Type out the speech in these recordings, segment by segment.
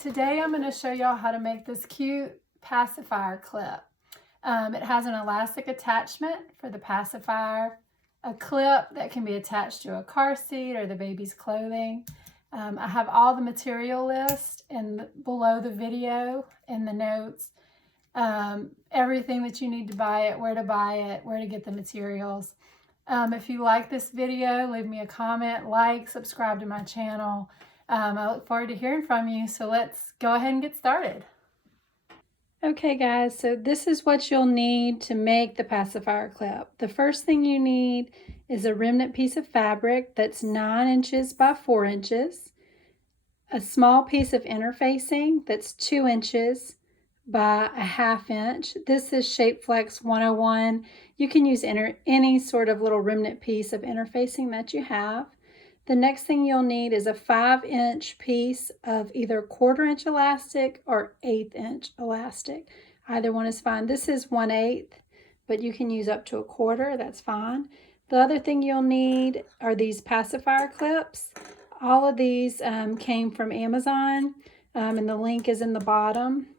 Today I'm going to show y'all how to make this cute pacifier clip. It has an elastic attachment for the pacifier, a clip that can be attached to a car seat or the baby's clothing. I have all the material list below the video in the notes. Everything that you need to buy it, where to get the materials. If you like this video, leave me a comment, like, subscribe to my channel. I look forward to hearing from you, so let's go ahead and get started. Okay guys, so this is what you'll need to make the pacifier clip. The first thing you need is a remnant piece of fabric that's 9 inches by 4 inches, a small piece of interfacing that's 2 inches by a 1/2 inch. This is Shapeflex 101. You can use any sort of little remnant piece of interfacing that you have. The next thing you'll need is a 5-inch piece of either 1/4 inch elastic or 1/8 inch elastic. Either one is fine. This is 1/8, but you can use up to 1/4, that's fine. The other thing you'll need are these pacifier clips. All of these came from Amazon, and the link is in the bottom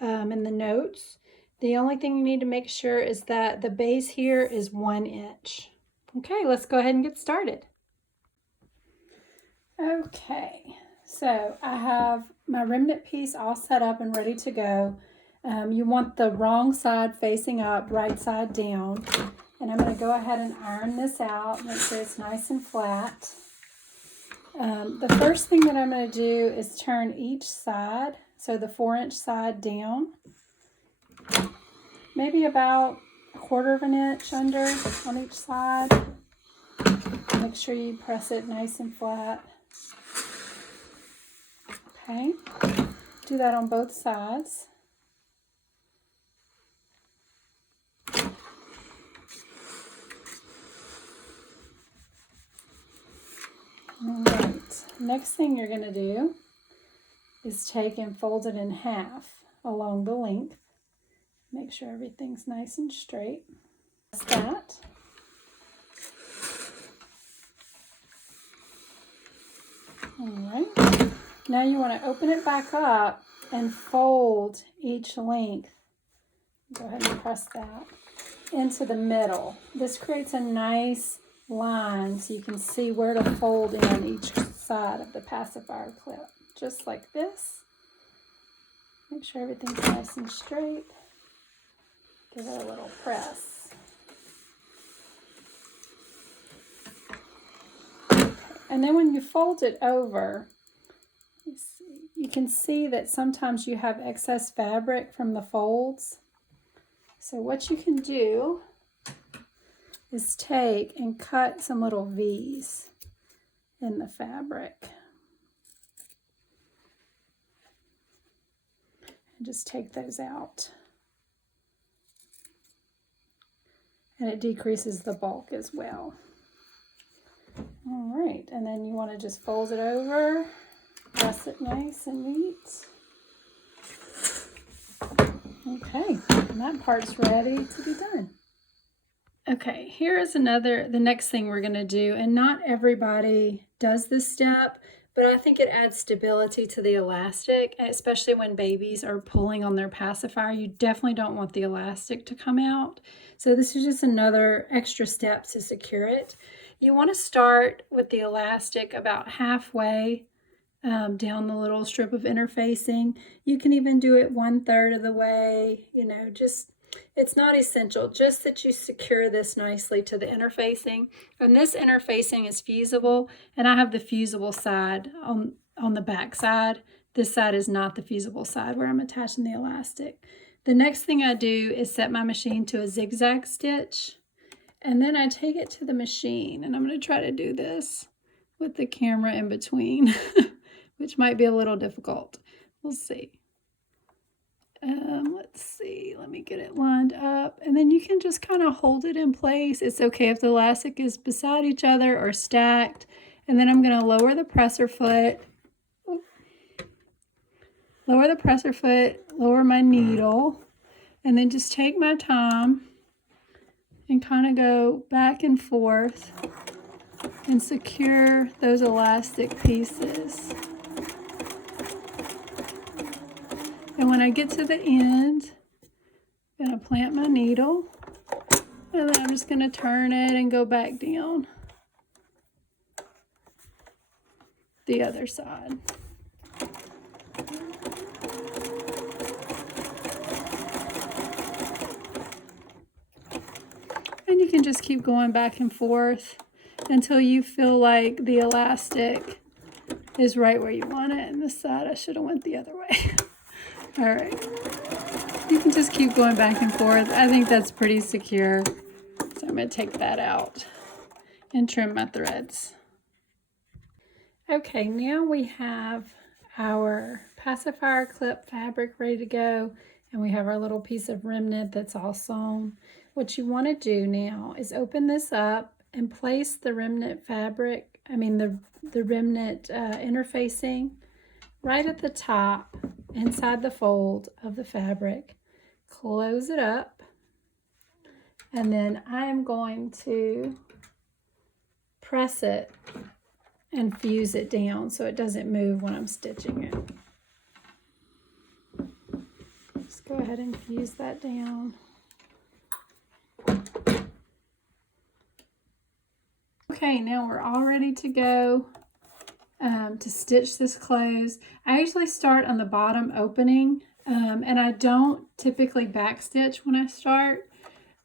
in the notes. The only thing you need to make sure is that the base here is 1 inch. Okay, let's go ahead and get started. Okay, so I have my remnant piece all set up and ready to go. You want the wrong side facing up, right side down. And I'm going to go ahead and iron this out, make sure it's nice and flat. The first thing that I'm going to do is turn each side, so the 4-inch side down, maybe about 1/4 of an inch under on each side. Make sure you press it nice and flat. Okay, do that on both sides. All right, next thing you're going to do is take and fold it in half along the length. Make sure everything's nice and straight. That's that. All right. Now you want to open it back up and fold each length. Go ahead and press that into the middle. This creates a nice line so you can see where to fold in each side of the pacifier clip. Just like this. Make sure everything's nice and straight. Give it a little press. Okay. And then when you fold it over, you can see that sometimes you have excess fabric from the folds. So what you can do is take and cut some little V's in the fabric. And just take those out. And it decreases the bulk as well. All right, and then you want to just fold it over. Press it nice and neat. Okay, and that part's ready to be done. Okay, here is the next thing we're going to do, and not everybody does this step, but I think it adds stability to the elastic, especially when babies are pulling on their pacifier. You definitely don't want the elastic to come out. So this is just another extra step to secure it. You want to start with the elastic about halfway down the little strip of interfacing. You can even do it 1/3 of the way, it's not essential, just that you secure this nicely to the interfacing. And this interfacing is fusible, and I have the fusible side on the back side. This side is not the fusible side where I'm attaching the elastic. The next thing I do is set my machine to a zigzag stitch, and then I take it to the machine, and I'm going to try to do this with the camera in between. Which might be a little difficult. We'll see. Let's see. Let me get it lined up. And then you can just kind of hold it in place. It's okay if the elastic is beside each other or stacked. And then I'm going to lower the presser foot. Lower the presser foot. Lower my needle. And then just take my time and kind of go back and forth and secure those elastic pieces. And when I get to the end, I'm going to plant my needle, and then I'm just going to turn it and go back down the other side. And you can just keep going back and forth until you feel like the elastic is right where you want it. And this side, I should have went the other way. All right. You can just keep going back and forth. I think that's pretty secure. So I'm going to take that out and trim my threads. Okay, now we have our pacifier clip fabric ready to go, and we have our little piece of remnant that's all sewn. What you want to do now is open this up and place the remnant fabric, the remnant interfacing right at the top inside the fold of the fabric. Close it up, and then I am going to press it and fuse it down so it doesn't move when I'm stitching it. Just go ahead and fuse that down. Okay, now we're all ready to go to stitch this close. I usually start on the bottom opening, and I don't typically back stitch when I start.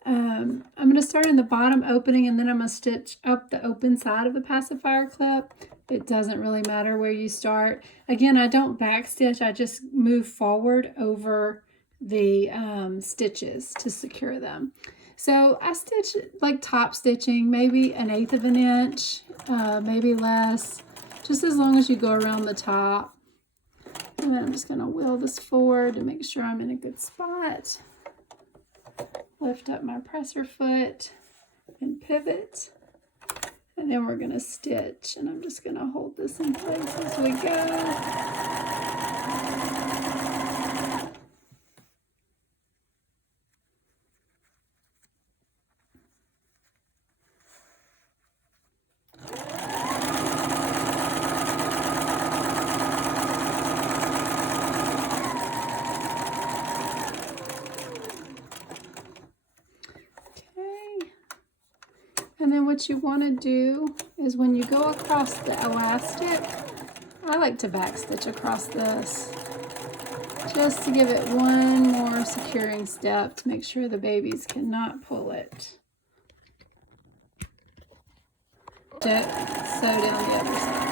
I'm going to start in the bottom opening, and then I'm going to stitch up the open side of the pacifier clip. It doesn't really matter where you start. Again, I don't back stitch, I just move forward over the stitches to secure them. So I stitch like top stitching, maybe 1/8 of an inch, maybe less, just as long as you go around the top. And then I'm just going to wheel this forward to make sure I'm in a good spot. Lift up my presser foot and pivot. And then we're going to stitch, and I'm just going to hold this in place as we go. And then what you want to do is when you go across the elastic, I like to back stitch across this just to give it one more securing step to make sure the babies cannot pull it. Sew down the other side.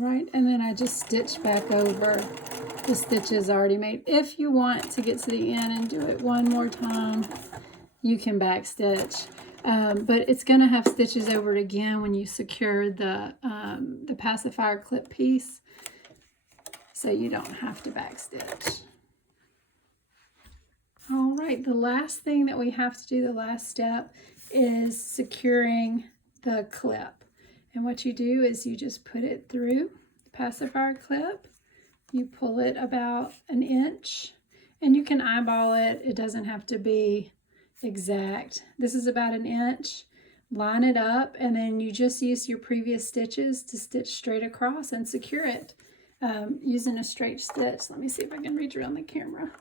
Right, and then I just stitch back over the stitches already made. If you want to get to the end and do it one more time, you can back stitch, but it's going to have stitches over it again when you secure the pacifier clip piece, so you don't have to back stitch. All right, the last thing that we have to do, the last step, is securing the clip. And what you do is you just put it through the pacifier clip. You pull it about 1 inch, and you can eyeball it. It doesn't have to be exact. This is about 1 inch. Line it up, and then you just use your previous stitches to stitch straight across and secure it using a straight stitch. Let me see if I can reach around the camera.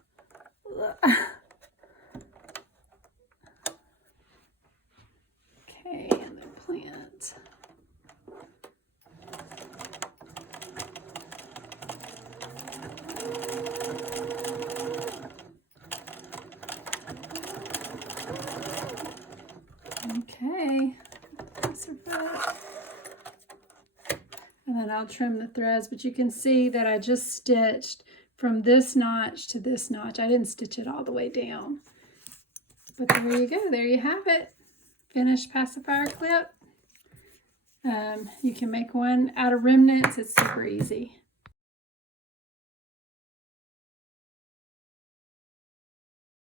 Okay, and then plant. Okay, and then I'll trim the threads, but you can see that I just stitched from this notch to this notch. I didn't stitch it all the way down. But there you go, there you have it. Finished pacifier clip. You can make one out of remnants. It's super easy.